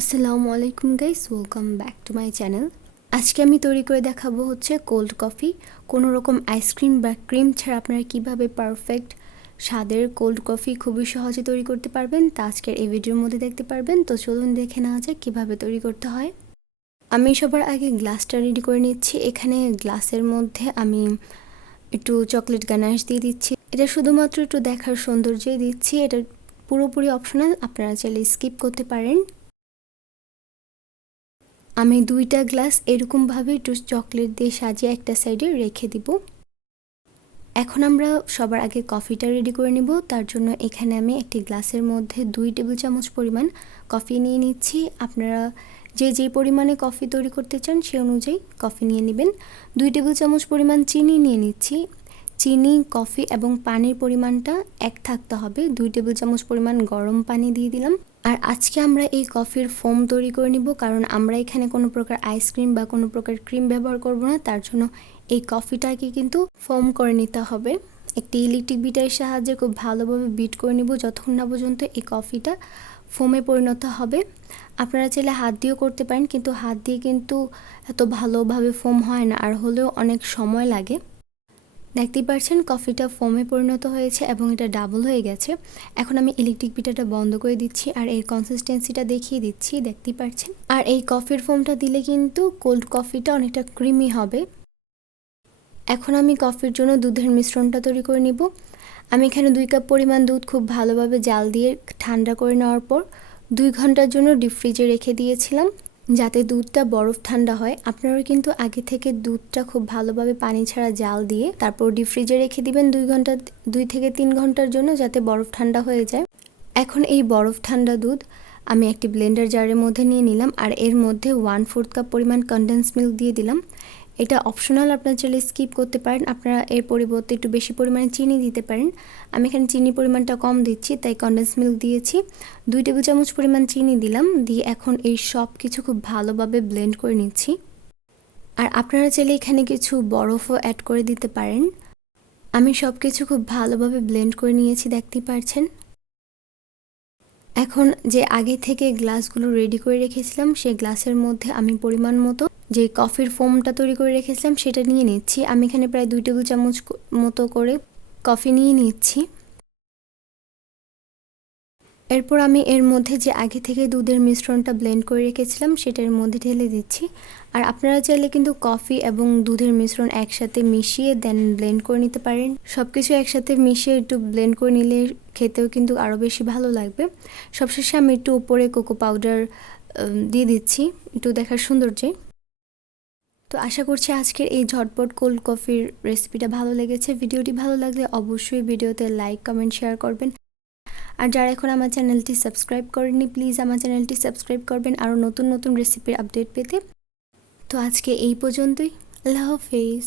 আসসালামু আলাইকুম guys, welcome back to my channel. আজকে আমি তৈরি করে দেখাবো হচ্ছে কোল্ড কফি। কোনো রকম আইসক্রিম বা ক্রিম ছাড়া আপনারা কিভাবে পারফেক্ট স্বাদের কোল্ড কফি খুবই সহজে তৈরি করতে পারবেন তা আজকের এই ভিডিওর মধ্যে দেখতে পারবেন। তো চলুন দেখে নেওয়া যাক কীভাবে তৈরি করতে হয়। আমি সবার আগে গ্লাসটা রেডি করে নিচ্ছি। এখানে গ্লাসের মধ্যে আমি একটু চকলেট গানাশ দিয়ে দিচ্ছি। এটা শুধুমাত্র একটু দেখার সৌন্দর্যই দিচ্ছি, এটা পুরোপুরি অপশনাল, আপনারা চাইলে স্কিপ করতে পারেন। আমি 2টা গ্লাস এরকমভাবে একটু চকলেট দিয়ে সাজিয়ে একটা সাইডে রেখে দিব। এখন আমরা সবার আগে কফিটা রেডি করে নেব। তার জন্য এখানে আমি একটি গ্লাসের মধ্যে 2 টেবিল চামচ পরিমাণ কফি নিয়ে নিচ্ছি। আপনারা যে পরিমাণে কফি তৈরি করতে চান সে অনুযায়ী কফি নিয়ে নেবেন। 2 টেবিল চামচ পরিমাণ চিনি নিয়ে নিচ্ছি। চিনি, কফি এবং পানির পরিমাণটা এক থাকতে হবে। 2 টেবিল চামচ পরিমাণ গরম পানি দিয়ে দিলাম। আর আজকে আমরা এই কফির ফোম তৈরি করে নিব, কারণ আমরা এখানে কোনো প্রকার আইসক্রিম বা কোনো প্রকার ক্রিম ব্যবহার করব না। তার জন্য এই কফিটাকে কিন্তু ফোম করে নিতে হবে। একটি ইলেকট্রিক বিটারের সাহায্যে খুব ভালোভাবে বিট করে নিব যতক্ষণ না পর্যন্ত এই কফিটা ফোমে পরিণত হবে। আপনারা চাইলে হাত দিয়েও করতে পারেন, কিন্তু হাত দিয়ে কিন্তু এত ভালোভাবে ফোম হয় না, আর হলেও অনেক সময় লাগে। দেখতেই পাচ্ছেন কফিটা ফোমে পরিণত হয়েছে এবং এটা ডাবল হয়ে গেছে। এখন আমি ইলেকট্রিক বিটারটা বন্ধ করে দিচ্ছি আর এর কনসিস্টেন্সিটা দেখিয়ে দিচ্ছি, দেখতেই পাচ্ছেন। আর এই কফির ফোমটা দিলে কিন্তু কোল্ড কফিটা অনেকটা ক্রিমি হবে। এখন আমি কফির জন্য দুধের মিশ্রণটা তৈরি করে নিব। আমি এখানে 2 কাপ পরিমাণ দুধ খুব ভালোভাবে জাল দিয়ে ঠান্ডা করে নেওয়ার পর 2 ঘন্টার জন্য ডিপ ফ্রিজে রেখে দিয়েছিলাম, যাতে দুধটা বরফ ঠান্ডা হয়। আপনারা কিন্তু আগে থেকে দুধটা খুব ভালোভাবে পানি ছাড়া জাল দিয়ে তারপর ডিপ ফ্রিজে রেখে দিবেন 2 থেকে 3 ঘন্টার জন্য, যাতে বরফ ঠান্ডা হয়ে যায়। এখন এই বরফ ঠান্ডা দুধ আমি একটি ব্লেন্ডার জারের মধ্যে নিয়ে নিলাম আর এর মধ্যে 1/4 কাপ পরিমাণ কনডেন্স মিল্ক দিয়ে দিলাম। এটা অপশনাল, আপনারা চাইলে স্কিপ করতে পারেন। আপনারা এর পরিবর্তে একটু বেশি পরিমাণে চিনি দিতে পারেন। আমি এখানে চিনির পরিমাণটা কম দিচ্ছি, তাই কনডেন্স মিল্ক দিয়েছি। 2 টেবিল চামচ পরিমাণ চিনি দিলাম, দিয়ে এখন এই সব কিছু খুব ভালোভাবে ব্লেন্ড করে নিচ্ছি। আর আপনারা চাইলে এখানে কিছু বরফও অ্যাড করে দিতে পারেন। আমি সব কিছু খুব ভালোভাবে ব্লেন্ড করে নিয়েছি, দেখতেই পাচ্ছেন। এখন যে আগে থেকে গ্লাসগুলো রেডি করে রেখেছিলাম সেই গ্লাসের মধ্যে আমি পরিমাণ মতো যে কফির ফোমটা তৈরি করে রেখেছিলাম সেটা নিয়ে নিচ্ছি। আমি এখানে প্রায় 2 টেবিল চামচ মতো করে কফি নিয়ে নিচ্ছি। এরপর আমি এর মধ্যে যে আগে থেকে দুধের মিশ্রণটা ব্লেন্ড করে রেখেছিলাম সেটার মধ্যে ঢেলে দিচ্ছি। আর আপনারা চাইলে কিন্তু কফি এবং দুধের মিশ্রণ একসাথে মিশিয়ে দেন ব্লেন্ড করে নিতে পারেন। সব কিছু একসাথে মিশিয়ে একটু ব্লেন্ড করে নিলে খেতেও কিন্তু আরও বেশি ভালো লাগবে। সবশেষে আমি একটু উপরে কোকো পাউডার দিয়ে দিচ্ছি একটু দেখার সৌন্দর্যে। তো আশা করছি আজকের এই ঝটপট কোল্ড কফির রেসিপিটা ভালো লেগেছে। ভিডিওটি ভালো লাগলে অবশ্যই ভিডিওতে লাইক, কমেন্ট, শেয়ার করবেন। আর যারা এখন আমার চ্যানেলটি সাবস্ক্রাইব করেননি প্লিজ আমার চ্যানেলটি সাবস্ক্রাইব করবেন আরও নতুন নতুন রেসিপির আপডেট পেতে। তো আজকে এই পর্যন্তই। আল্লাহ হাফেজ।